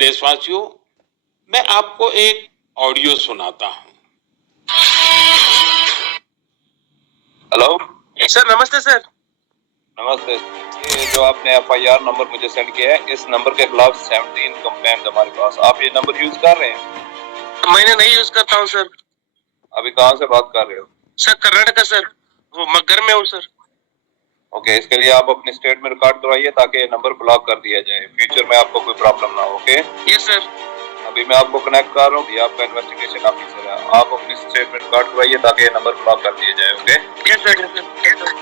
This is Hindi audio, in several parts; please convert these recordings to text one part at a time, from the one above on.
देशवासियों, मैं आपको एक ऑडियो सुनाता हूँ। हेलो सर, नमस्ते सर। नमस्ते। ये जो आपने FIR नंबर मुझे सेंड किया है, इस नंबर के खिलाफ 17 कंप्लेंट हमारे पास। आप ये नंबर यूज कर रहे हैं? मैंने नहीं यूज करता हूँ सर। अभी कहाँ से बात कर रहे हो? Sir, Karnataka sir. वो मैं घर में हूँ सर। ओके, इसके लिए आप अपनी स्टेट में रिकॉर्ड करवाइए ताकि ये नंबर ब्लॉक कर दिया जाए, फ्यूचर में आपको कोई प्रॉब्लम ना हो। Okay, yes sir. अभी मैं आपको कनेक्ट कर रहा हूँ, ये आपका इन्वेस्टिगेशन ऑफिसर है। आप अपनी स्टेट में रिकॉर्ड करवाइए ताकि ये नंबर ब्लॉक कर दिया जाए। Okay, yes sir, yes sir.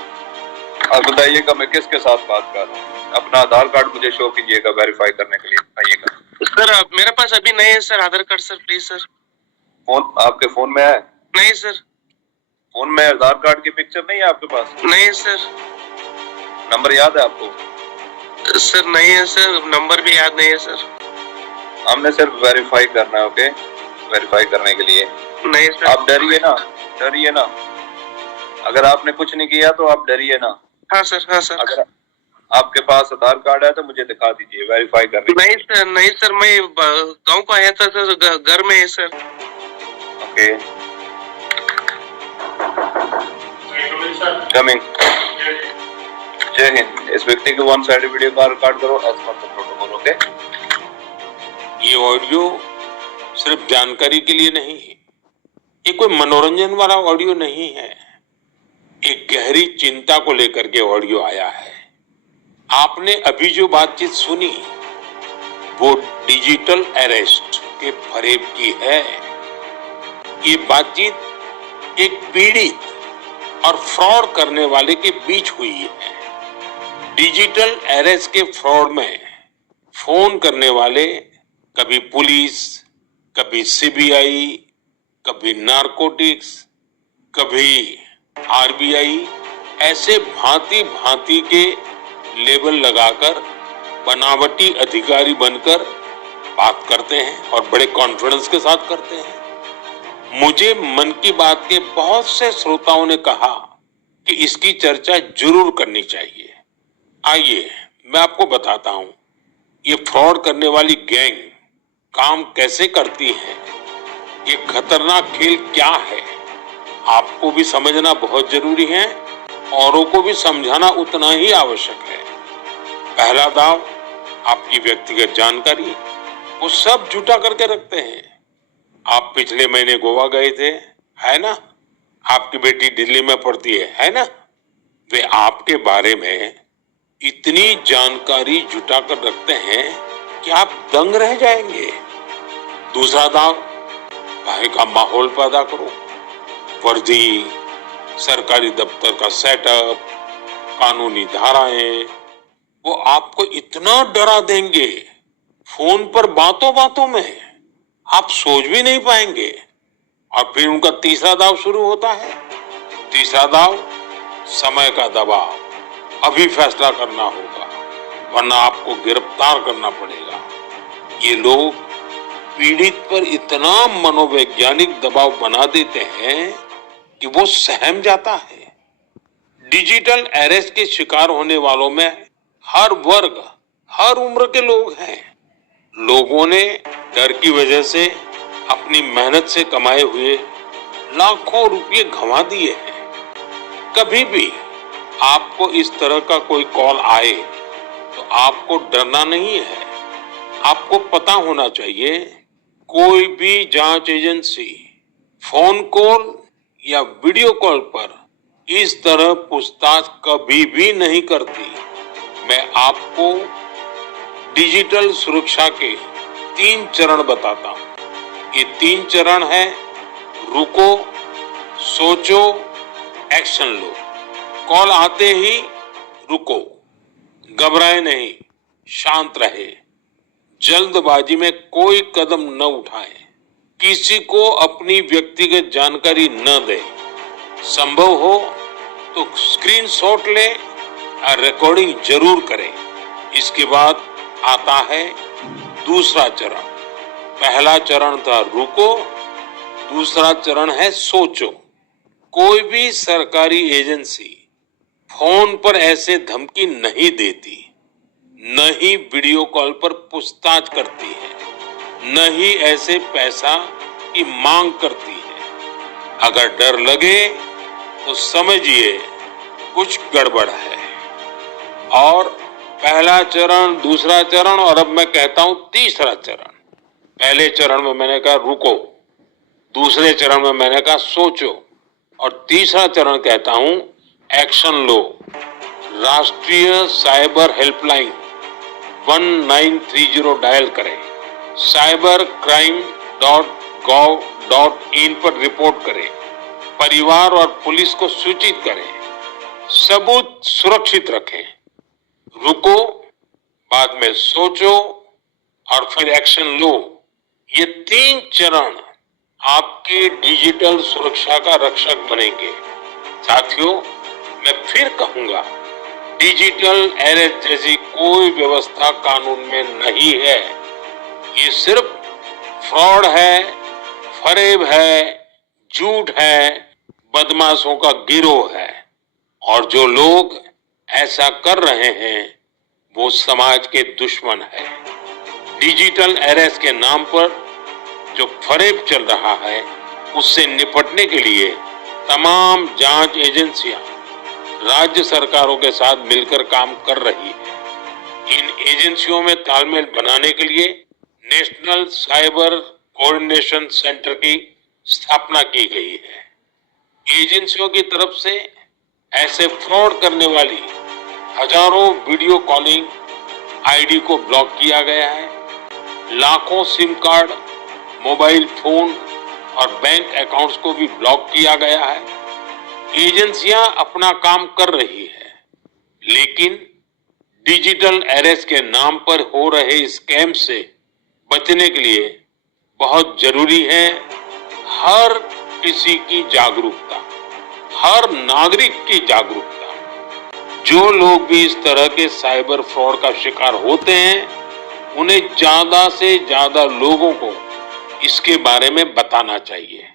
अब बताइएगा मैं किसके साथ बात कर रहा हूँ। अपना आधार कार्ड मुझे शो कीजिएगा वेरीफाई करने के लिए। आइएगा सर, मेरे पास अभी नहीं है sir Aadhaar card sir, please sir. Phone आपके फोन में है? नहीं सर। फोन में आधार कार्ड की पिक्चर नहीं है आपके पास? नहीं सर। नंबर याद है आपको? सर नहीं है सर, नंबर भी याद नहीं है सर। हमने सिर्फ वेरीफाई करना है। ओके, वेरीफाई करने के लिए नहीं सर। आप डरिए ना, डरिए ना। अगर आपने कुछ नहीं किया तो आप डरिए ना। हाँ सर, हाँ सर। अगर आपके पास आधार कार्ड है तो मुझे दिखा दीजिए वेरीफाई करने। नहीं सर, नहीं सर, मैं गाँव को आया था सर, घर में है सर। Okay, coming. जय हिंद। इस व्यक्ति के वन साइड वीडियो का रिकॉर्ड करो as per the protocol. Okay, ये ऑडियो सिर्फ जानकारी के लिए नहीं है, ये कोई मनोरंजन वाला ऑडियो नहीं है, एक गहरी चिंता को लेकर के ऑडियो आया है। आपने अभी जो बातचीत सुनी वो डिजिटल अरेस्ट के फरेब की है। ये बातचीत एक पीड़ित और फ्रॉड करने वाले के बीच हुई है। डिजिटल अरेस्ट के फ्रॉड में फोन करने वाले कभी पुलिस, कभी CBI, कभी नारकोटिक्स, कभी RBI, ऐसे भांति भांति के लेबल लगाकर बनावटी अधिकारी बनकर बात करते हैं और बड़े कॉन्फिडेंस के साथ करते हैं। मुझे मन की बात के बहुत से श्रोताओं ने कहा कि इसकी चर्चा जरूर करनी चाहिए। आइए मैं आपको बताता हूं ये फ्रॉड करने वाली गैंग काम कैसे करती है, ये खतरनाक खेल क्या है। आपको भी समझना बहुत जरूरी है, औरों को भी समझाना उतना ही आवश्यक है। पहला दाव आपकी व्यक्तिगत जानकारी, वो सब जुटा करके रखते हैं। आप पिछले महीने गोवा गए थे, है ना? आपकी बेटी दिल्ली में पढ़ती है ना? वे आपके बारे में इतनी जानकारी जुटा कर रखते हैं कि आप दंग रह जाएंगे। दूसरा दाव, भय का माहौल पैदा करो। वर्दी, सरकारी दफ्तर का सेटअप, कानूनी धाराएं, वो आपको इतना डरा देंगे फोन पर बातों बातों में आप सोच भी नहीं पाएंगे। और फिर उनका तीसरा दाव शुरू होता है। तीसरा दाव, समय का दबाव, अभी फैसला करना होगा वरना आपको गिरफ्तार करना पड़ेगा। ये लोग पीड़ित पर इतना मनोवैज्ञानिक दबाव बना देते हैं कि वो सहम जाता है। डिजिटल अरेस्ट के शिकार होने वालों में हर वर्ग, हर उम्र के लोग हैं। लोगों ने डर की वजह से अपनी मेहनत से कमाए हुए लाखों रुपए गंवा दिए हैं। कभी भी आपको इस तरह का कोई कॉल आए तो आपको डरना नहीं है। आपको पता होना चाहिए कोई भी जांच एजेंसी फोन कॉल या वीडियो कॉल पर इस तरह पूछताछ कभी भी नहीं करती। मैं आपको डिजिटल सुरक्षा के 3 चरण बताता हूं। ये 3 चरण है, रुको, सोचो, एक्शन लो। कॉल आते ही रुको, घबराए नहीं, शांत रहे, जल्दबाजी में कोई कदम न उठाएं, किसी को अपनी व्यक्तिगत जानकारी न दें। संभव हो तो स्क्रीनशॉट ले और रिकॉर्डिंग जरूर करें। इसके बाद आता है दूसरा चरण। पहला चरण था रुको, दूसरा चरण है सोचो। कोई भी सरकारी एजेंसी फोन पर ऐसे धमकी नहीं देती, न ही वीडियो कॉल पर पूछताछ करती है। न ही ऐसे पैसा की मांग करती है। अगर डर लगे तो समझिए कुछ गड़बड़ है। और पहला चरण, दूसरा चरण और अब मैं कहता हूं तीसरा चरण। पहले चरण में मैंने कहा रुको, दूसरे चरण में मैंने कहा सोचो, और तीसरा चरण कहता हूं एक्शन लो। राष्ट्रीय साइबर हेल्पलाइन 1930 डायल करें, cybercrime.gov.in पर रिपोर्ट करें, परिवार और पुलिस को सूचित करें, सबूत सुरक्षित रखें। रुको, बाद में सोचो और फिर एक्शन लो। ये 3 चरण आपकी डिजिटल सुरक्षा का रक्षक बनेंगे। साथियों, मैं फिर कहूंगा, डिजिटल अरेस्ट जैसी कोई व्यवस्था कानून में नहीं है। ये सिर्फ फ्रॉड है, फरेब है, झूठ है, बदमाशों का गिरोह है। और जो लोग ऐसा कर रहे हैं वो समाज के दुश्मन है। डिजिटल अरेस्ट के नाम पर जो फरेब चल रहा है उससे निपटने के लिए तमाम जांच एजेंसियां राज्य सरकारों के साथ मिलकर काम कर रही है। इन एजेंसियों में तालमेल बनाने के लिए नेशनल साइबर कोऑर्डिनेशन सेंटर की स्थापना की गई है। एजेंसियों की तरफ से ऐसे फ्रॉड करने वाली हजारों वीडियो कॉलिंग आईडी को ब्लॉक किया गया है। लाखों सिम कार्ड, मोबाइल फोन और बैंक अकाउंट्स को भी ब्लॉक किया गया है। एजेंसियां अपना काम कर रही है, लेकिन डिजिटल अरेस्ट के नाम पर हो रहे स्कैम से बचने के लिए बहुत जरूरी है हर किसी की जागरूकता, हर नागरिक की जागरूकता। जो लोग भी इस तरह के साइबर फ्रॉड का शिकार होते हैं, उन्हें ज्यादा से ज्यादा लोगों को इसके बारे में बताना चाहिए।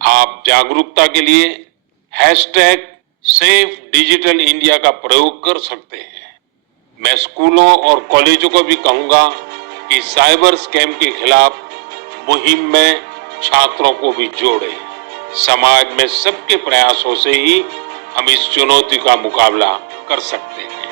आप जागरूकता के लिए #SafeDigitalIndia का प्रयोग कर सकते हैं। मैं स्कूलों और कॉलेजों को भी कहूंगा कि साइबर स्कैम के खिलाफ मुहिम में छात्रों को भी जोड़ें। समाज में सबके प्रयासों से ही हम इस चुनौती का मुकाबला कर सकते हैं।